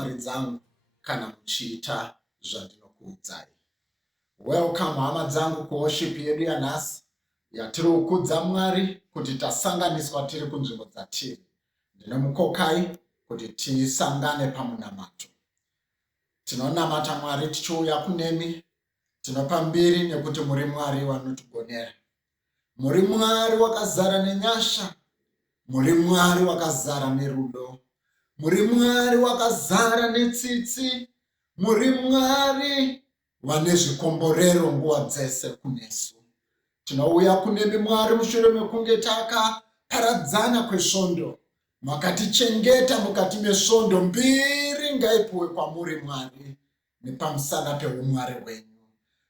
shamwari dzangu kana muchiita zvandinokuudzai. Welcome hama dzangu kuworship yedu yanhasi yatiri kukudza Mwari kuti tasanganiswa tiri kunzvimbo dzatiri. Ndinomukokai kuti tisangane pamunamato. Tinonamata Mwari tichiuya kunemi. Tinopa mbiri nekuti muri Mwari wanotigonera. Muri Mwari wakazara nenyasha. Muri Mwari wakazara nerudo. Muri Mwari wakazara netsitsi. Muri Mwari wane zvikomborero nguva dzese kunesu. Tinouya kunemi Mwari mushure mekunge takaparadzana kwesvondo. Makatichengeta mukati mesvondo. Mbiri ngaipuwe kwamuri Mwari nepamusana peumwari hwenyu.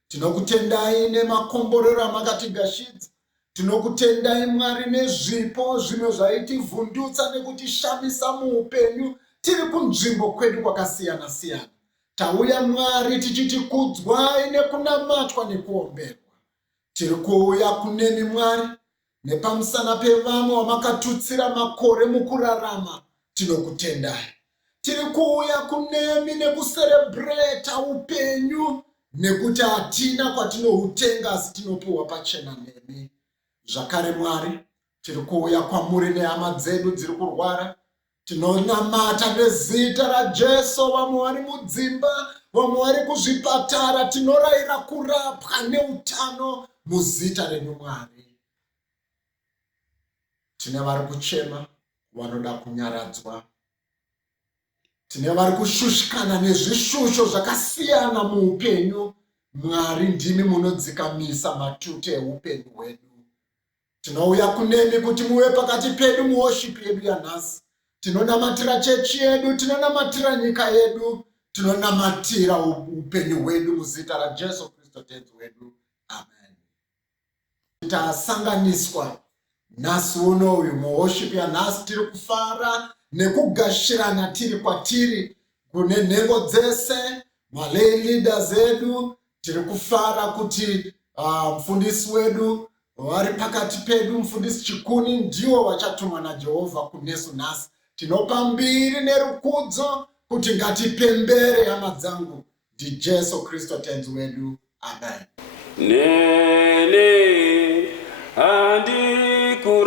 Tinokutendai nemakomborero amakatigashidza. Tinokutendai Mwari nezvipo zvimwe zvaitivhundutsa nekutishamisa muupenyu tiri kunzvimbo kwedu kwakasiyana siyana. Tauya Mwari tichiti kudzwai nekunamatwa nekuomberwa. Tiri kuuya kunemi Mwari nepamusana pevamwe wamakatutsira makore mukurarama. Tinokutendai. Tiri kuuya kunemi nekuserebreta upenyu nekuti hatina kwatinohutenga asi tinopuwa pachena nemi. Zvakare Mwari, tiri kuuya kwamuri nehama dzedu dziri kurwara. Tinonamata nezita raJesu, vamwe vari mudzimba, vamwe vari kuzvipatara. Tinorayira kurapwa neutano muzita renyu Mwari. Tine vari kuchema vanoda kunyaradzwa. Tine vari kushushikana nezvishusho zvakasiyana muupenyu. Mwari ndimi munodzikamisa matute eupenyu hwedu. Tinouya kunemi kuti muve pakati pedu muworship yedu yanhasi. Tinonamatira chechi yedu, tinonamatira nyika yedu, tinonamatira upenyu hwedu muzita raJesu Kristu tenzi wedu. Amen. Tasanganiswa nhasi unoyu muworship yanhasi, tiri kufara nekugashirana tiri kwatiri kune nhengo dzese, malay leaders edu. Tiri kufara kuti mufundisi wedu vari pakati pedu, mufundisi Chikuni, ndiwo vachatumwa naJehovha kunesu nhasi. Tinopa mbiri nerukudzo kuti ngatipembere hama dzangu ndiJesu Kristu tenzi wedu. Amen. Nene andikurasi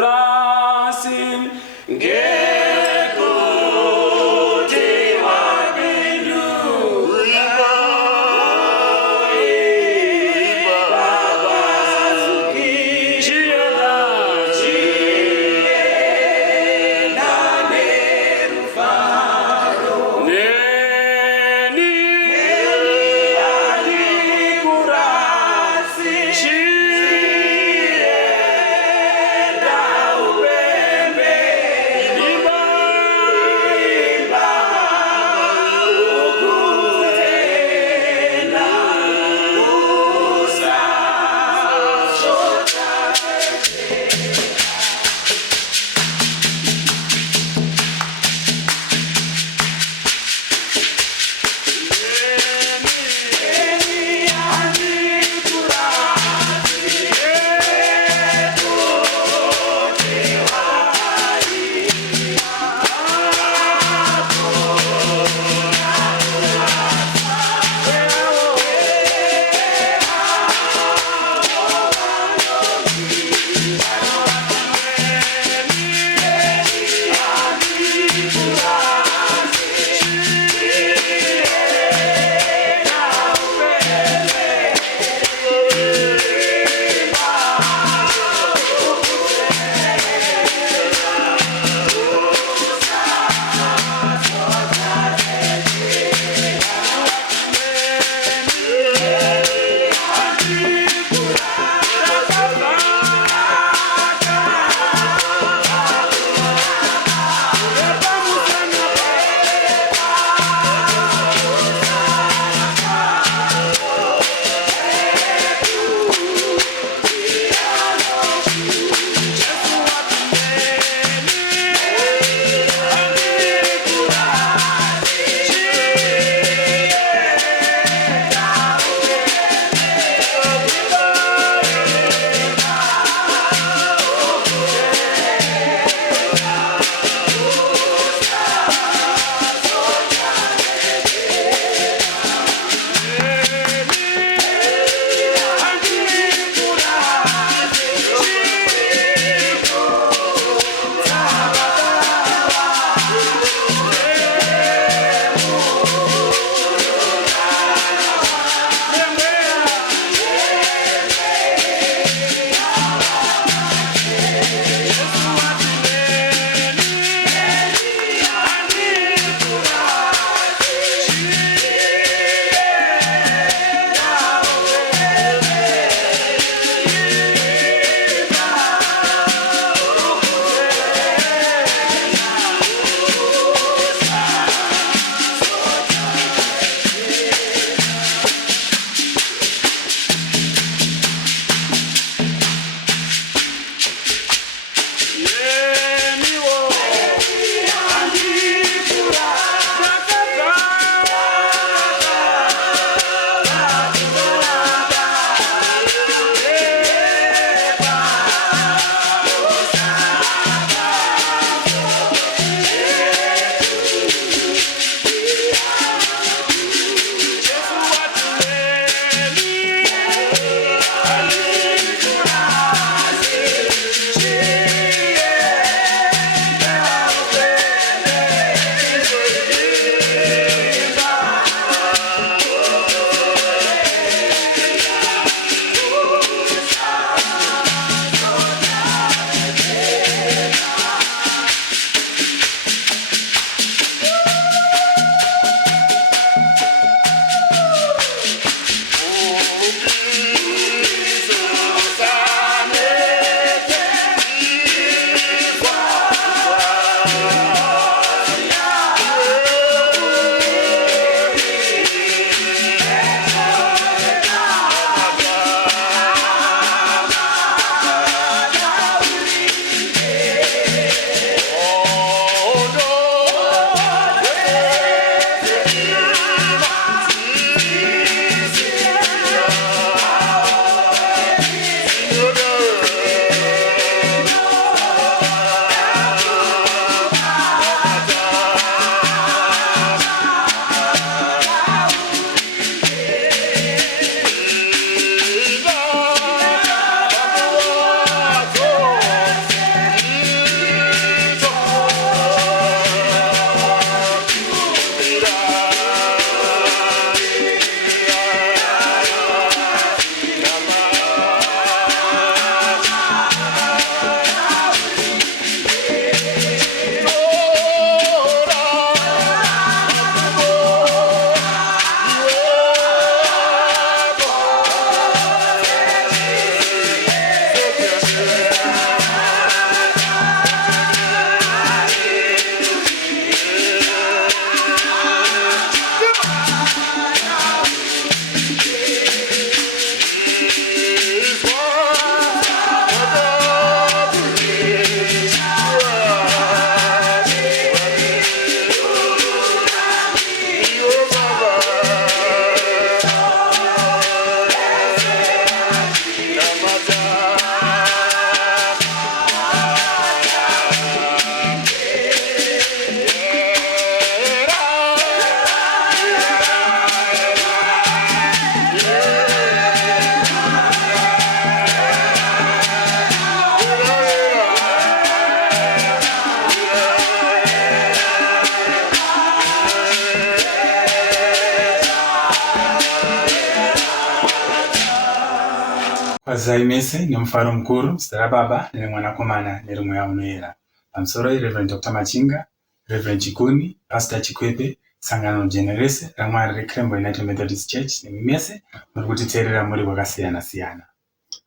Kwazai mese nemufaro mukuru zita rababa neремwanakomana nerimweya unoyera. Pamusoro Reverend Dr. Machinga, Reverend Chikuni, Pastor Chikwepe, sangano generese ramwari reKrembo United Methodist Church nemi mese muri kutiteerera muri kwakasiyana siyana.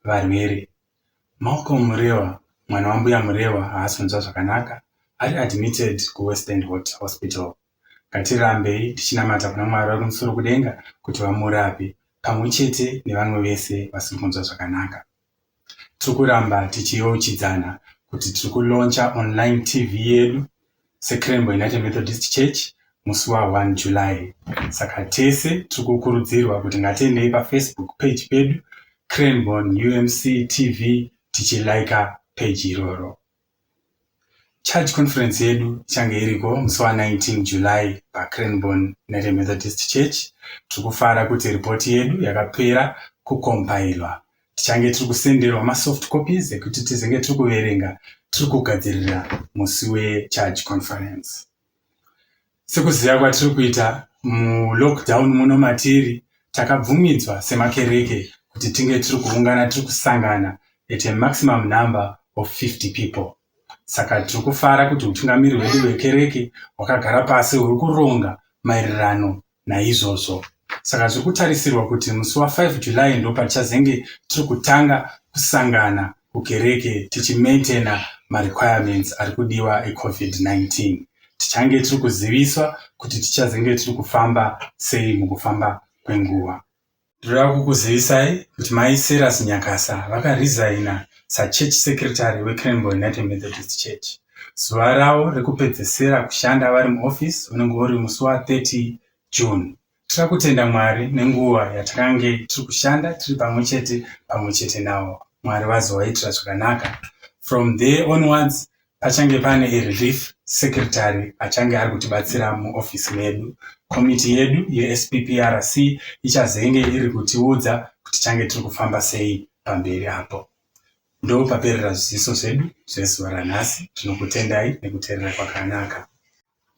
Varwere, Malcolm Murewa, mwana wambuya Murewa haasi kunzwa zvakanaka, ari admitted kuWest End Hospital. Ngatirambei tichinamata kuna Mwari vari kumusoro kudenga kuti vamurape pamwechete nevamwe vese vasiri kunzwa zvakanaka. Tiri kuramba tichiyeuchidzana kuti tiri kulauncha online TV yedu seKrembo United Methodist Church musi wa1 July. Saka tese tiri kukurudzirwa kuti ngatiendei paFacebook page pedu Krembo UMC TV tichilaika page iroro. Church conference yedu ichange iriko musi wa19 July paKrembo United Methodist Church. Tiri kufara kuti report yedu yakapera kukompailwa. Tichange tiri kusenderwa masoft copies ekuti tizenge tiri kuverenga tiri kugadzirira musi wechurch conference. Sekuziva kwatiri kuita mulockdown muno matiri, takabvumidzwa semakereke kuti tinge tiri kuungana tiri kusangana at a maximum number of 50 people. Saka tiri kufara kuti utungamiri hwedu hwekereke hwakagara pasi huri kuronga maererano naizvozvo. Saka zviri kutarisirwa kuti musi wa5 July ndo patichazenge tiri kutanga kusangana kukereke tichimaintaina marequirements ari kudiwa eCovid-19. Tichange tiri kuziviswa kuti tichazenge tiri kufamba sei mukufamba kwenguva. Ndinoda kukuzivisai kuti mai Seras Nyakasa vakaresigna saChurch Secretary weKrembo United Methodist Church. Zuva ravo rekupedzesera kushanda vari muoffice unenge uri musi wa30 June. Tiri kutenda Mwari nenguva yatakange tiri kushanda tiri pamwechete navo. Mwari vazovaitira zvakanaka. From there onwards pachange pane relief secretary achange ari kutibatsira muoffice medu. Committee yedu yeSPPRC ichazenge iri kutiudza kuti change tiri kufamba sei pamberi apo. Ndo paperera zviziso zvedu zvezuva ranhasi. Tinokutendai nekuteerera kwakanaka.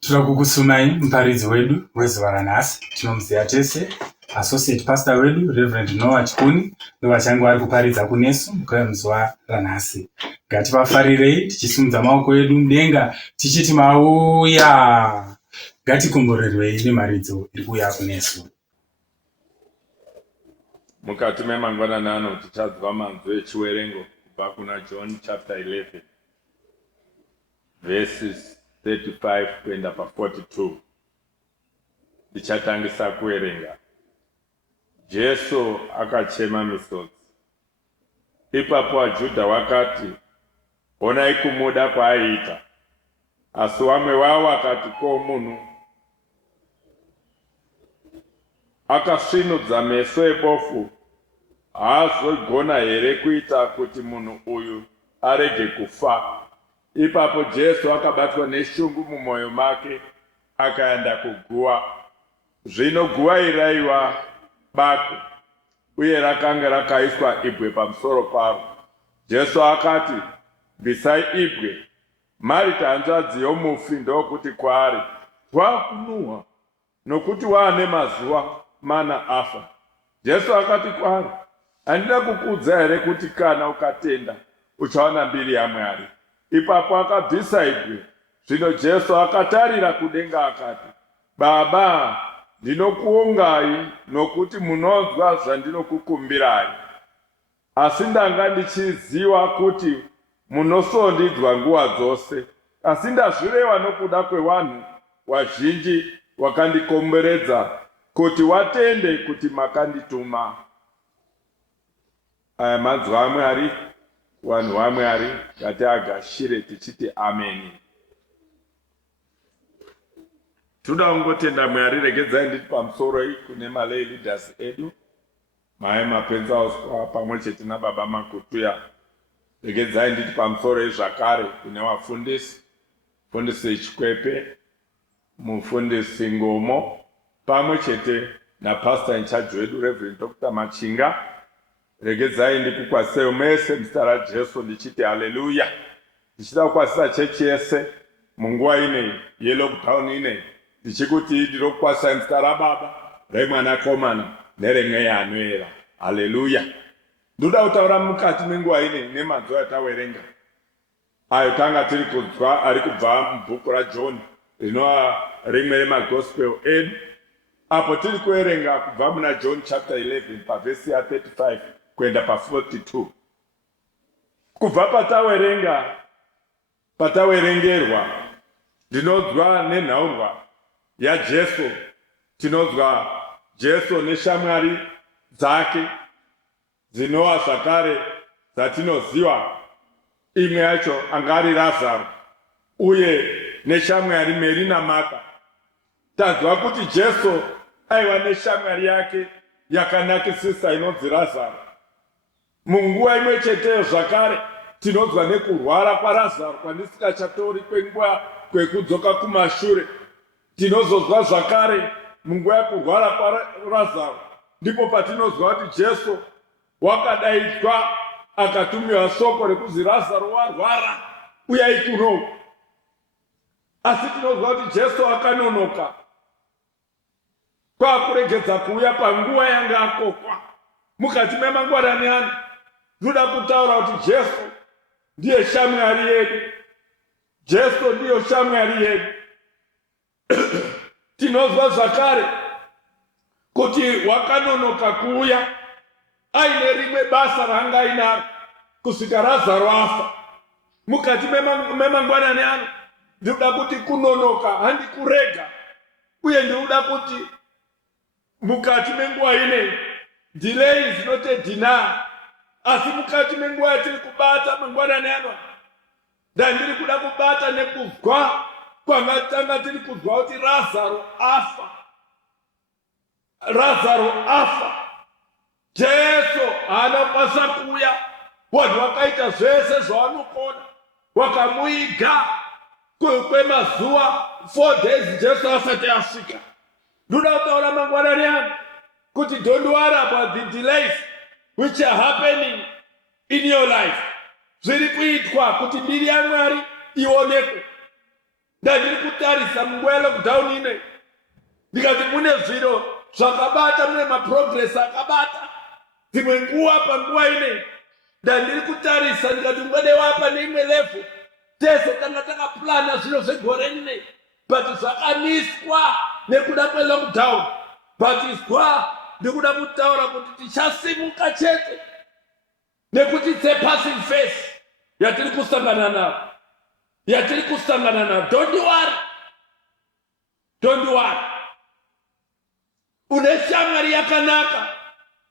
Tiri kukusumai muparidzi wedu wezuva ranhasi. Tinomuziva tese associate pastor wedu Reverend Noah Chikuni ndo vachange vari kuparidza kunesu muzuva ranhasi. Ngativafarirei tichisimudza maoko edu mudenga tichiti mauya. Ngatikomborerwei nemaridzo iri kuuya kunesu. Mukati memangwanani ano tichadzwa manzwi echiwerengo kubva kuna John chapter 11 verses 35 kuenda pa42. Tichatangisa kuwerenga. Jesu akachema misodzi. Ipapo vaJudha vakati, onai kumuda kwaaiita. Asi vamwe vavo vakati, ko munhu akasvinudza meso ebofu haazogona here kuita kuti munhu uyu arege kufa? Ipapo Jesu akabatwa neshungu mumwoyo make akaenda kuguva. Zvino guva iraiva bako uye rakanga rakaiswa ibwe pamusoro paro. Jesu akati, bvisai ibwe. Marita hanzvadzi yomufi ndokuti kwaari, wakunuhwa nokuti waane mazuva mana afa. Jesu akati kwaari, handina kukuudza here kuti kana ukatenda uchaona mbiri yaMwari? Ipapo akabvisa ibwe. Zvino Jesu akatarira kudenga akati, Baba, ndinokuongai nokuti munonzwa zvandinokukumbirai. Asi ndanga ndichiziva kuti munosondidzwa nguva dzose. Asi ndazvireva nokuda kwevanhu vazhinji vakandikomberedza kuti watende kuti makandituma. Aya manzwi aMwari, vanhu vaMwari ngatiagashire tichiti ameni. Toda kungotenda Mwari. Regedzai nditi pamusoro iyi kune malay leaders edu, mai mapenzauswa pamwe chete nababa Makutuya. Regedzai nditi pamusoro izvakare kune vafundisi, mufundisi Chikwepe, mufundisi Ngomo, pamwe chete napastor in charge wedu Reverend Dr. Machinga. Regedzai ndikukwasei mese muzita raJesu ndichiti haleluya. Ndichida kukwasisa chechi yese munguva ineyi yelockdown ineyi, ndichikuti ndinokukwasai muzita raBaba, reMwanakomana neremweya anoyera. Haleluya. ndoda kutaura mukati menguva ine nemazuva atawerenga ayo tanga tiri kunzwa ari kubva mubhuku raJohn rinova rimwe remagospel edu, apo tiri kuerenga kubva muna John chapter 11 pavhesi ya 35 kuenda pa42. Kubva patawerengerwa ndinonzwa nenhaurwa yaJesu, tinonzwa Jesu neshamwari dzake dzinova zvakare dzatinoziva, imwe yacho angari Lazaro uye neshamwari Mary naMartha. Tanzwa kuti Jesu aiva neshamwari yake yakanakisisa inonzi Lazaro. Munguva imwe cheteyo zvakare tinonzwa nekurwara kwaLazaro kwandisikachatori kwenguva kwekudzoka kumashure. Tinozozwa zvakare munguva yekurwara kwaLazaro ndipo patinozwa kuti Jesu wakadaidzwa akatumiwa shoko rekuzi Lazaro warwara, uyai kuno. Asi tinozwa kuti Jesu akanonoka kwakuregedza kuuya panguva yanga akokwa mukati memangwarani ano. Ndoda kutaura kuti Jesu ndiye shamwari yedu. Jesu ndiyo shamwari yedu. Tinozwa zvakare kuti wakanonoka kuuya aine rimwe basa ranga ainaro kusvika Lazaro afa. Mukati memangwarani ano ndinoda kuti kunonoka handi kurega, uye ndinoda kuti mukati menguva ine delay is not a deny. Asi mukati menguva yatiri kubata mangwarani ano ndandiri kuda kubata nekuzwa kwangatanga tiri kuzwa kuti Lazaro afa. Lazaro afa. Jesu anopasa kuuya. Vanhu vakaita zvese zvavanokona vakamuiga kwemazuva 4 days Jesu asati asvika. Ndoda kutaura mangwarani ano kuti don't worry about the delays which are happening in your life. Zviri kuitwa kuti mbiri yaMwari ionekwe. Ndandiri kutarisa munguva yelockdown ine ndikati mune zviro zvakabata, mune maprogress akabata. Dzimwe nguva panguva ine ndandiri kutarisa ndikati ngode wapa neimwe level tese tanga takaplana zviro zvegore rine, but zvakamiswa nekuda kwelockdown. But izwa ndikuda kutaura kuti tichasimuka chete nekuti it's a passing phase yatiri kusangana nayo. Don't worry. Une shamwari yakanaka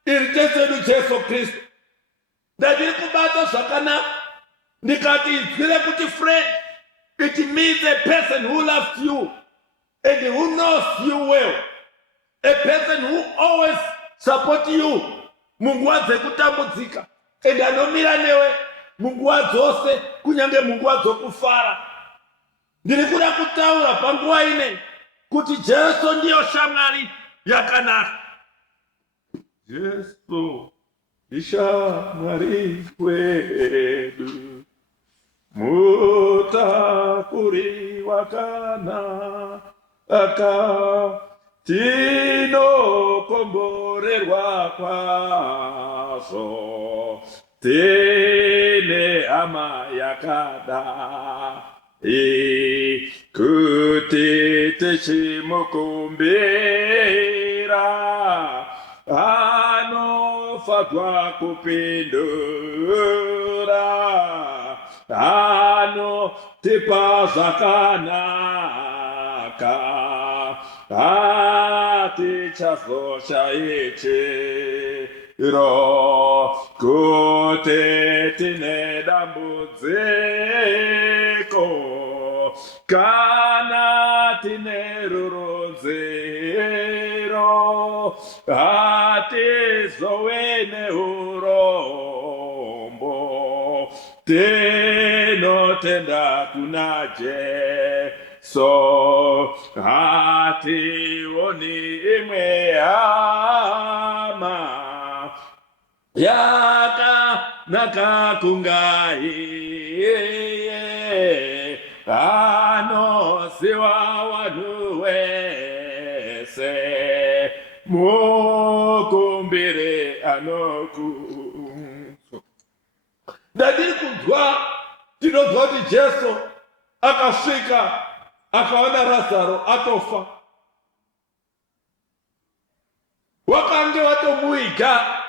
iri chesedu Jesu Kristu. Ndandiri kubata zvakanaka ndikati izwire kuti friend, it means a person who loves you and who knows you well, a person who always support you munguva dzekutambudzika and anomira newe munguva dzose, kunyange munguva dzokufara. Ndiri kuda kutaura panguva ine kuti Jesu ndiyo shamwari yakanaka. Jesu ishamwari wedu, mutakuri wakanaka, tinokomborerwa kwazvo, tine hama yakada kuti tichimukumbira anofadzwa kupindura, anotipa zvakanaka, hatichazoshaiyi chiro kuti tine dambudziko kana tine ruruziro, hatizove neurombo, tinotenda kuna Jesu, hationi imwe hama yakanaka kungaye, anosiwa vanhu wese, mukumbire anoku tinozwa kuti Jesu akasvika akaona Lazaro atofa. Wakange watomuiga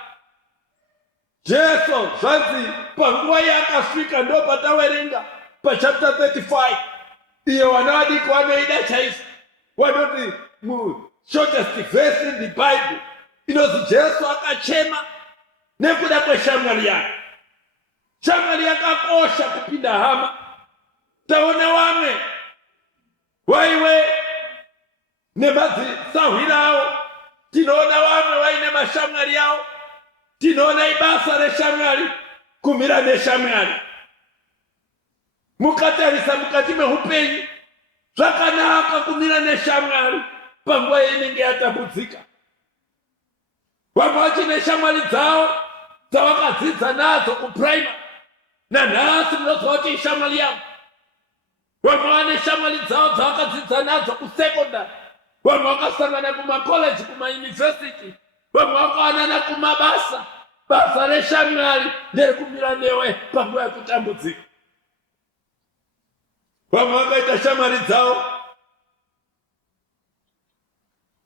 Jesu zvanzi panguva yaakasvika ndo patawerenga pachapter 35 iyo vana vadiki vanoida chaizvo vanoti shortest verse in the Bible inozi Jesu akachema nekuda kweshamwari yake. Shamwari yakakosha kupinda hama. Taona wamwe waiwe nemadzisahwira avo, tinoona vamwe vaine mashamwari avo, tinoona ibasa reshamwari, kumira neshamwari. Mukatarisa mukati mehupenyu zvakanaka kumira neshamwari panguva inenge yatambudzika. Vamwe vachine shamwari dzavo dzavakadzidza nadzo kupuraimari, nanhasi munozwa kuti ishamwari yavo. Vamwe vane shamwari dzavo dzavakadzidza nadzo kusekondari, vamwe vakasangana kumakoleji, kumayunivhesiti, vamwe vakawanana kumabasa. Basa reshamwari nderekumira newe panguva yekutambudzika. Vamwe vakaita shamwari dzavo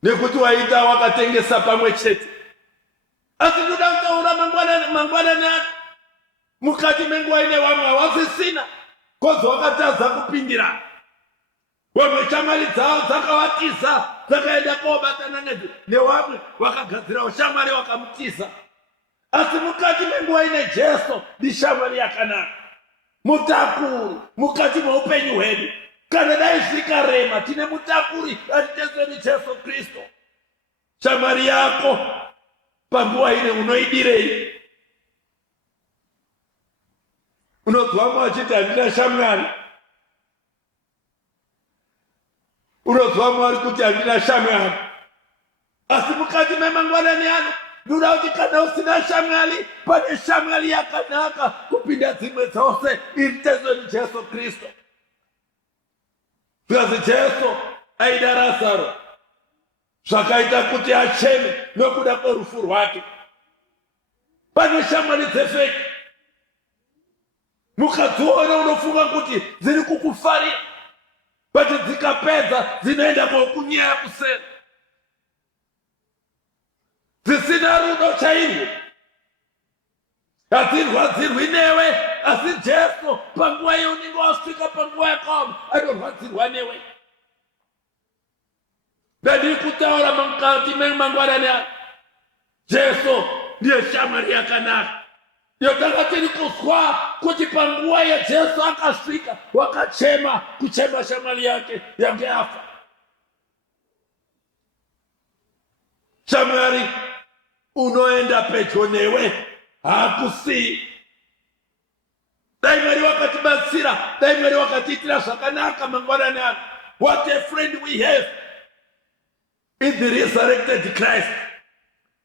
nekuti waita wakatengesa pamwe chete. Asi ndoda kutaura mangwanani ano mukati menguva ine vamwe havasisina kozi wakatadza kupindira. Vamwe shamwari dzavo dzakavatiza dzakaenda kobatana nevamwe vakagadzirawo shamwari wakamutiza. Asi mukati menguva ine Jesu ndi shamwari yakanaka, mutakuri mukati meupenyu hwedu. Kana dai zvikarema tine mutakuri atitedzeni Jesu Kristu. Shamwari yako panguva ine unoidirei? Unozwa mwe achiti handina shamwari? Unozwa mwe ari kuti handina shamwari? Asi mukati memangwanani ano ndoda kuti kana usina shamwari, pane shamwari yakanaka kupinda dzimwe dzose, iritedzeni Jesu Kristu. Zvazi Jesu aida Lazaro zvakaita kuti acheme nokuda kwerufu rwake. Pane shamwari dzefeki mukadziona unofunga kuti dziri kukufarira, kuti dzikapedza dzinoenda kokunyaya kuseri, dzisina rudo chairwo, hadzirwadzirwi newe. Asi Jesu panguva yaunenge wasvika panguva yakaoma anorwadzirwa newe. Ndandiri kutaura mukati memangwanani ano Jesu ndiye shamwari yakanaka. Yotanga tiri kuzwa kuti panguva yaJesu akasvika wakachema, kuchema shamwari yake yange afa. Shamwari unoenda pedyo newe hakusii. Dai Mwari wakatibatsira, dai Mwari wakatiitira zvakanaka mangwanani ano. What a friend we have in the resurrected Christ.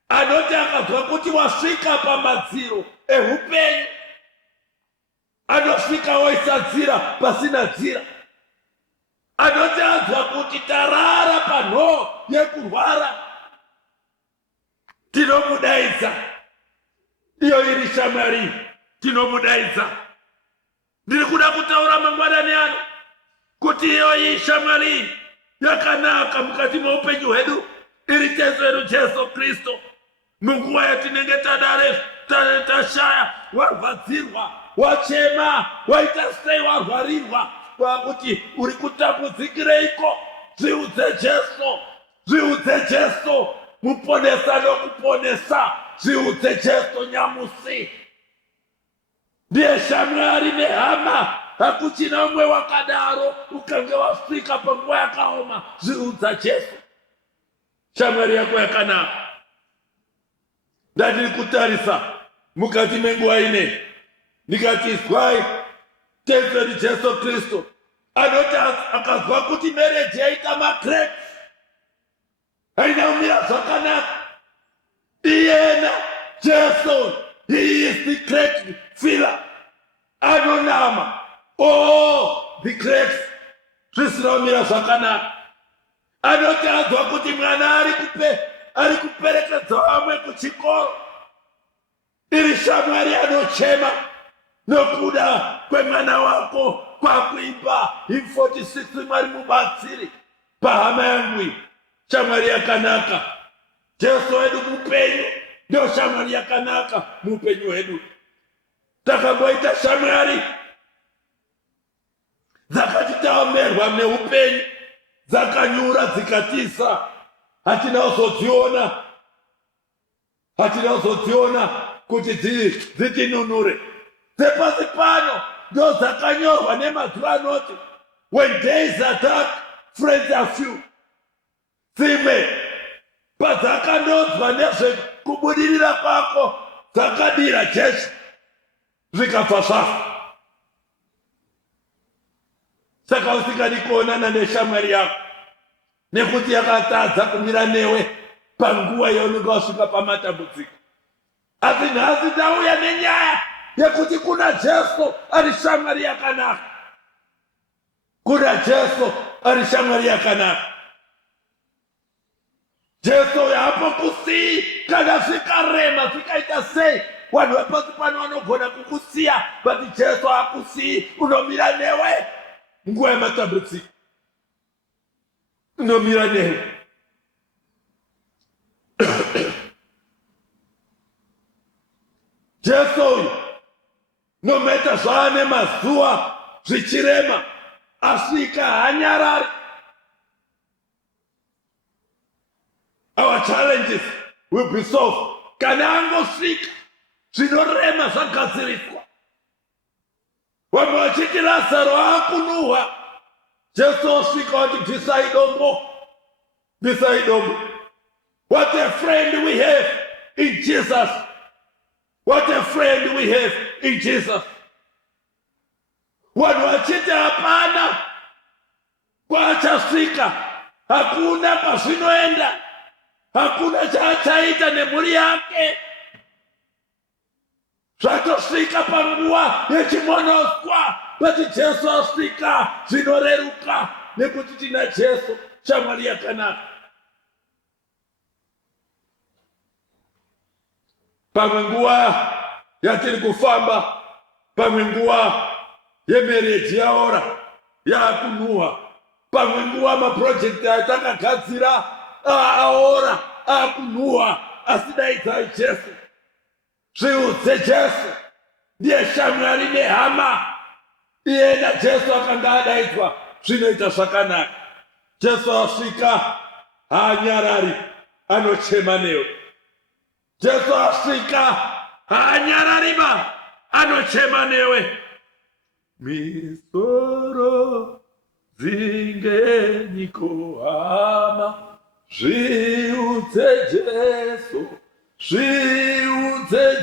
Anoti akazwa kuti wasvika pamadziro ehupenyu, anosvika oisa dzira pasina dzira. Anoti azwa kuti tarara panhoo yekurwara, tinomudaidza. Iyo iri shamwari, tinomudaidza. Ndiri kuda kutaura mangwanani ano kuti iyo iyi shamwari yakanaka mukati meupenyu hwedu, iritedzeni Jesu Kristu. Munguva yatinenge tashaya, warwadzirwa, wachema, waita sei, warwarirwa, wakuti uri kutambudzikireiko, zviudze Jesu, zviudze Jesu, muponesa nokuponesa, zviudze Jesu nyamusi. Ndiye shamwari nehama, hakuchina umwe wakadaro ukange wasvika panguva yakaoma, zviudza Jesu. Shamwari yako yakanaka. Ndandiri kutarisa mukati menguva ine ndikati zwai tedzeni Jesu Kristu. Anoti akazwa kuti mereji yaita makreks, haina umira zvakanaka, iyena Jesu, he is the crack filler. Anonama the cracks zvisina umira zvakanaka. Anoti azwa kuti mwana ari kuperekedza vamwe kuchikoro, iri shamwari anochema nokuda kwemwana wako kwakuipa i46 Mwari mubatsiri pahama yangu shamwari yakanaka. Jesu wedu mupenyu ndio shamwari yakanaka mupenyu wedu. Takangoita shamwari dzakatitaomerwa neupenyu, dzakanyura dzikatisa, hatina uzodziona kuti dzitinunure. Dzepasi pano ndo dzakanyorwa nemazuva anoti when days are dark, friends are few. Dzimwe padzakandodzwa nezvekubudirira kwako dzakadira Jesu zvikabva zvafa. Saka usingadi kuonana neshamwari yako nekuti yakatadza kumira newe panguva yaunenge wasvika pamatambudziko. Asi nhasi ndauya nenyaya yekuti kuna Jesu ari shamwari yakanaka. Kuna Jesu ari shamwari yakanaka. Jesu yapo kusii kana zvikarema zvikaita sei. Vanhu vepasi pano vanogona kukusiya, but Jesu hakusii, unomira newe nguva yematambudziko. Unomira newe. Jesu uyu nometa zvaane mazuva zvichirema asvika hanyarari. Our challenges will be solved kana angosvika zvinorema zvagadziriswa. Vamwe vachiti Lazaro akunuhwa, Jesu osvika wati bvisai dombo. What a friend we have in Jesus. What a friend we have in Jesus. Vanhu vachiti hapana kwaachasvika, hakuna kwazvinoenda, hakuna chaachaita nemhuri yake, zvatosvika panguva yechimonoswa. Bati Jesu asvika zvinoreruka nekuti tina Jesu shamwari yakanaka. Pamwe nguva yatiri kufamba, pamwe nguva yemereji yaora yakunuhwa, pamwe nguva maprojekti atakagadzira aora akunuhwa. Asi daidzai Jesu, zviudze Jesu ndiye shamwari nehama. Iyena Jesu akanga adaidzwa zvinoita zvakanaka. Jesu asvika haanyarari, anochema newe. Jesu asvika haanyarariba, anochema newe. Misoro dzingenyiko hama, zviudze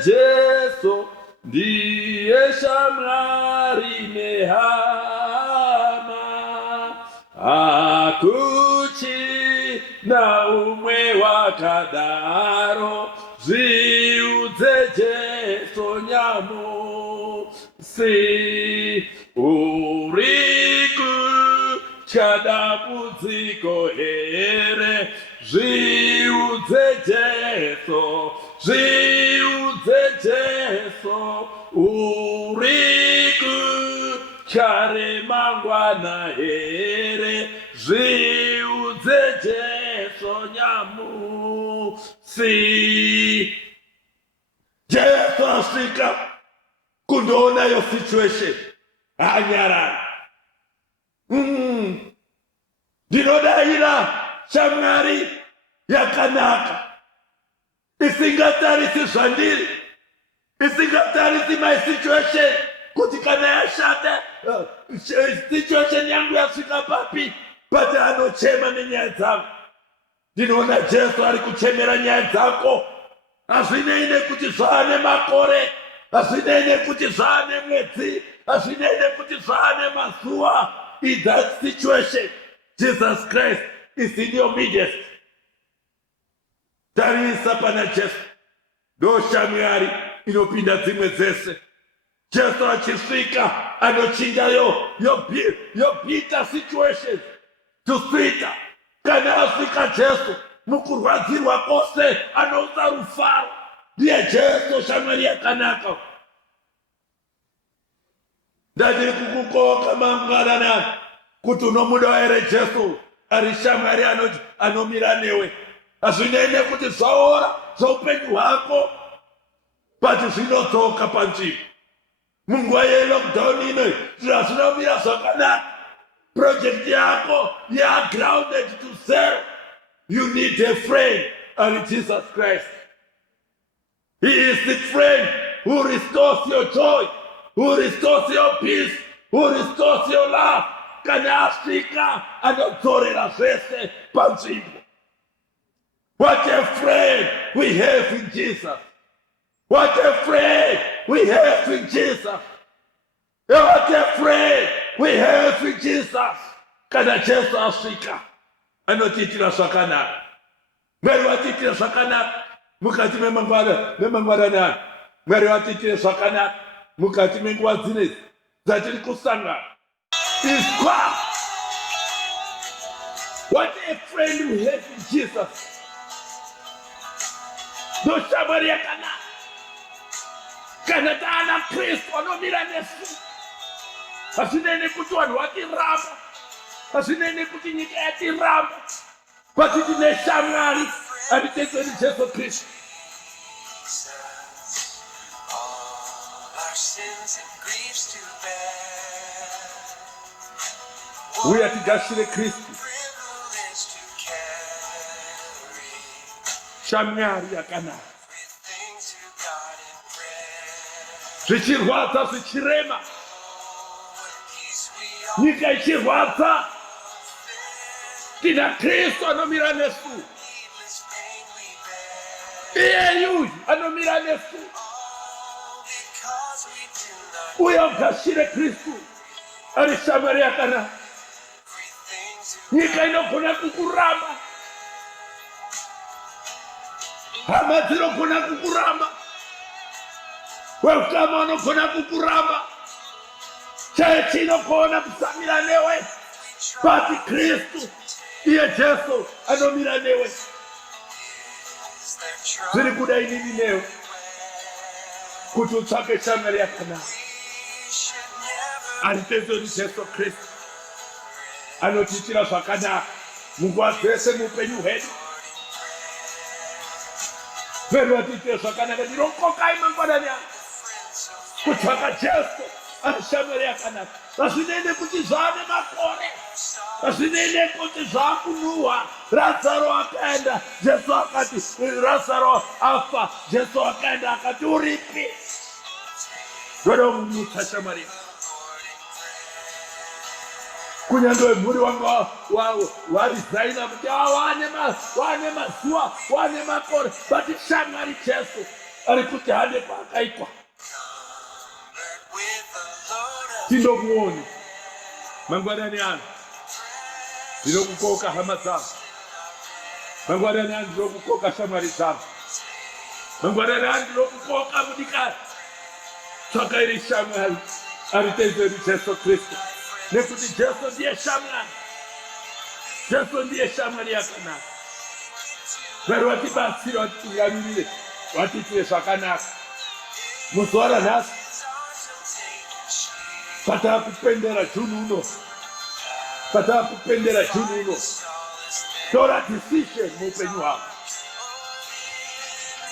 Jesu ndiye shamwari nehama. Hakuchina umwe wakadaro, zviudze Jesu nyamusi. Uri kutya dambudziko here, zviudze Jesu. Uri kutya remangwana here, zviudze Jesu nyamusi. Jesu asvika kundoona yo situation hanyarara. Ndinodaira shamwari yakanaka, isingatarisi zvandiri, isingatarisi my situation kuti kana yashata situation yangu yasvika papi, but anochema nenyaya dzangu. Ndinoona Jesu ari kuchemera nyaya dzako. Hazvinei nekuti zvaane makore, hazvinei nekuti zvaane mwedzi, hazvinei nekuti zvaane mazuva. In that situation, Jesus Christ is in your midst. Tarisa pana Jesu, ndo shamwari inopinda dzimwe dzese. Jesu achisvika anochinja your bitter situations to sweeter. Kana asvika Jesu mukurwadzirwa kwose anoudza rufaro. Ndiye Jesu shamwari yakanaka. ndadiri kukukoka mangwanana kuti unomuda ere Jesu ari shamwari anomira newe. Hazvinei kuti zvaora zveupenyu hwako, but zvinodzoka panzvimbo. Munguva yelockdown ino zviro zvinomira zvakanaka. Project yako are grounded to zero. You need a friend, and Jesus Christ. He is the friend who restores your joy, who restores your peace, who restores your love. Kana asvika anodzorera zvese panzvimbo. What a friend we have in Jesus. What a friend we have in Jesus. What a friend we have in Jesus. Kana Jesu asvika anotiitira zvakanaka. Mwari watiitira zvakanaka mukati memangwanani. Mwari watiitira zvakanaka mukati menguva dzinedzi dzatiri kusangana. Is God. What a friend we have in Jesus. Ndoshamwari yakanaka. Kana taana Kristu anomira nesu. Hazvinei kuti vanhu vatiramba. Hazvinei kuti nyika yatiramba. Kwati tine shamwari anotedzeri Jesu Kristu. Uya tigashire Kristu. Shamwari yakanaka. Zvichirwadza zvichirema. Nyika ichirwadza. Tina Kristu anomira nesu. Iyeyuyu anomira nesu. Uya ugashire Kristu. Ari shamwari yakanaka. Nyika inogona kukuramba. Hama dzinogona kukuramba. Weutama unogona kukuramba. Chechi inogona kusamira newe. But Kristu, iye Jesu anomira newe. Zviri kuda inini newe kuti utsvake shamwari yakanaka. Anotedzeri Jesu Kristu anotiitira zvakanaka munguva dzese muupenyu hwedu. Mwari watiitira zvakanaka. Ndinokokai mangwanani ano kutsvaka Jesu ane shamwari yakanaka. Hazvinei kuti zvaane makore, hazvinei kuti zvaakunuhwa. Razaro akaenda, Jesu akati Razaro afa, Jesu akaenda akati uripi. Ndoda kumutsa shamwari. Kunyange mhuri wanga warizaina kuti wane mazuva, wane makore, but shamwari Jesu ari kuti hande paakaitwa. Tindomuoni mangwanani ano ndinokukoka hama dzangu. Mangwanani ano ndinokukoka shamwari dzangu. Mangwanani ano ndinokukoka mudikani. Tsvaka iri shamwari anotedzeri Jesu Kristu. Nekuti Jesu ndiye shamwari. Jesu ndiye shamwari yakanaka. Mwari watibatsira, watitungamirire, watiitire zvakanaka. Muzuva ranhasi patakupendera Juni uno, tora decision muupenyu hwako.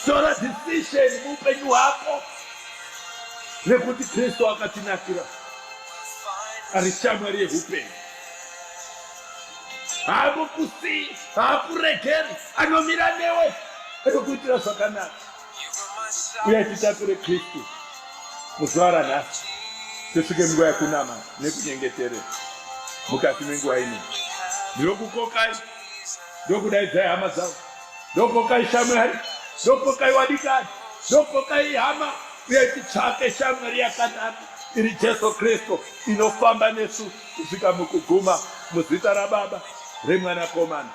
Tora decision muupenyu hwako. Nekuti Kristu akatinakira. Ari shamwari yehupenyu. Haamukusii, haakuregeri, anomira newe, anokuitira zvakanaka. Uya titakure Kristu muzuva ranhasi. Tisvike munguva yekunama nekunyengeterera mukati menguva ino. Ndinokukokai, ndokudaidzai hama dzangu, ndokokai shamwari, ndokokai wadikani, ndokokai hama. Uye titsvake shamwari yakanaka iri Jesu Kristu inofamba nesu kusvika mukuguma, muzita raBaba, reMwanakomana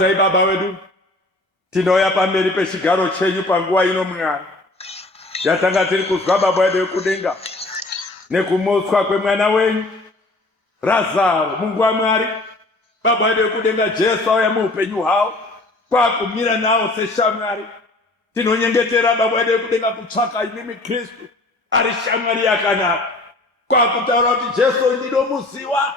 Sai baba wedu, tinouya pamberi pechigaro chenyu panguva ino Mwari, yatanga tiri kuzwa baba wedu wekudenga nekumutswa kwemwana wenyu Razaro. Munguva Mwari, baba wedu wekudenga Jesu auya muupenyu hwavo, kwakumira nawo seshamwari. Tinonyengetera baba wedu wekudenga kutsvaka imimi Kristu ari shamwari yakanaka, kwakutaura kuti Jesu uyu ndinomuziva,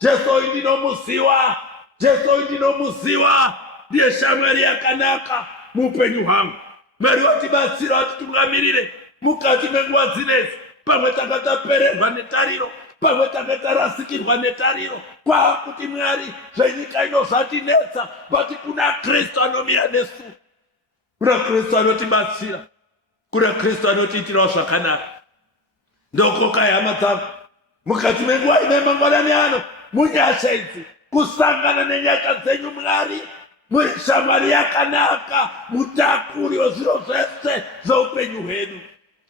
Jesu uyu ndinomuziva, Jesu uyu ndinomuziva, ndiye shamwari yakanaka muupenyu hwangu. Mwari watibatsira kuti tungamirire mukati menguva dzinedzi, pamwe tanga tapererwa netariro, pamwe tanga tarasikirwa netariro, kwakuti Mwari zvenyika ino zvatinetsa, bati kuna Kristu anomira nesu, kuna Kristu anotibatsira, kuna Kristu anotiitirawo zvakanaka. Ndokoka hama dzangu, mukati menguva ine mangwanani ano, munyasha idzi, kusangana nenyaka dzenyu Mwari, muri shamwari yakanaka, mutakuri wezviro zvese zveupenyu hwedu.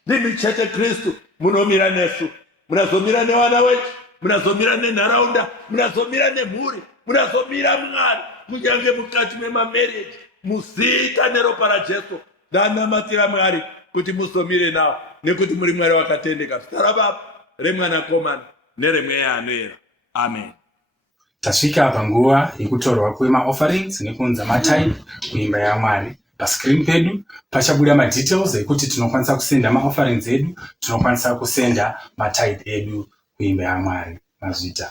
Ndimi chete Kristu munomira nesu, munazomira nevana vedu, munazomira nenharaunda, munazomira nemhuri, munazomira Mwari, kunyange mukati memamereji, muzita neropa raJesu. Ndanamatira Mwari kuti muzomire nawo, nekuti muri Mwari wakatendeka. Zita raBaba, reMwanakomana neremweya anoyera. Amen. Tasvika panguva yekutorwa kwema-offerings nekunza matithe kuimba yaMwari. Pascreen pedu pachabuda madetails ekuti tinokwanisa kusenda ma-offerings edu, tinokwanisa kusenda matithe edu kuimba yaMwari. Mazvita.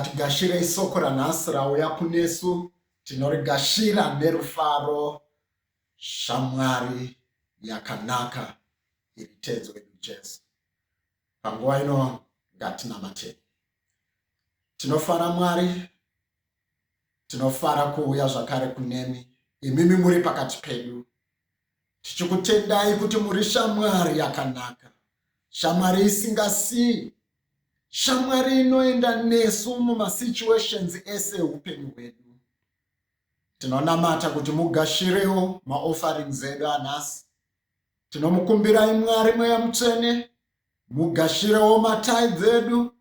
ngatigashire isoko ranhasi rauya kunesu, tinorigashira nerufaro, shamwari yakanaka iri tenzi wedu Jesu. Panguva ino ngatinamatei. Tinofara Mwari, tinofara kuuya zvakare kunemi, imimi muri pakati pedu. Tichikutendai kuti muri shamwari yakanaka, shamwari isingasiyi, shamwari inoenda nesu mumasituations ese eupenyu hwedu. Tinonamata kuti mugashirewo maofferings edu anhasi. Tinomukumbirai Mwari Mweya Mutsvene, mugashirewo matithes edu.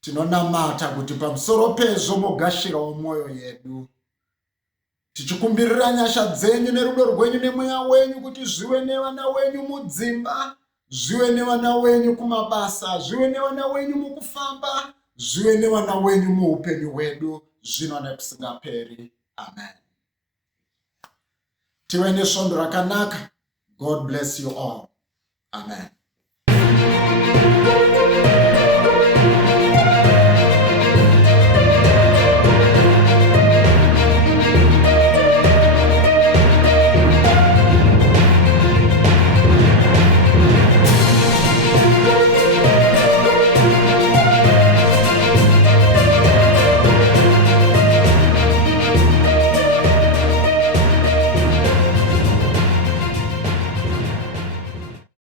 Tinonamata kuti pamusoro pezvo mugashirawo mwoyo yedu. Tichikumbirira nyasha dzenyu nerudo rwenyu nemweya wenyu kuti zvive nevana wenyu mudzimba, zvive nevana wenyu kumabasa, zvive nevana wenyu mukufamba, zvive nevana wenyu muupenyu hwedu zvino nekusingaperi. Amen. Tive nesvondo rakanaka. God bless you all. Amen.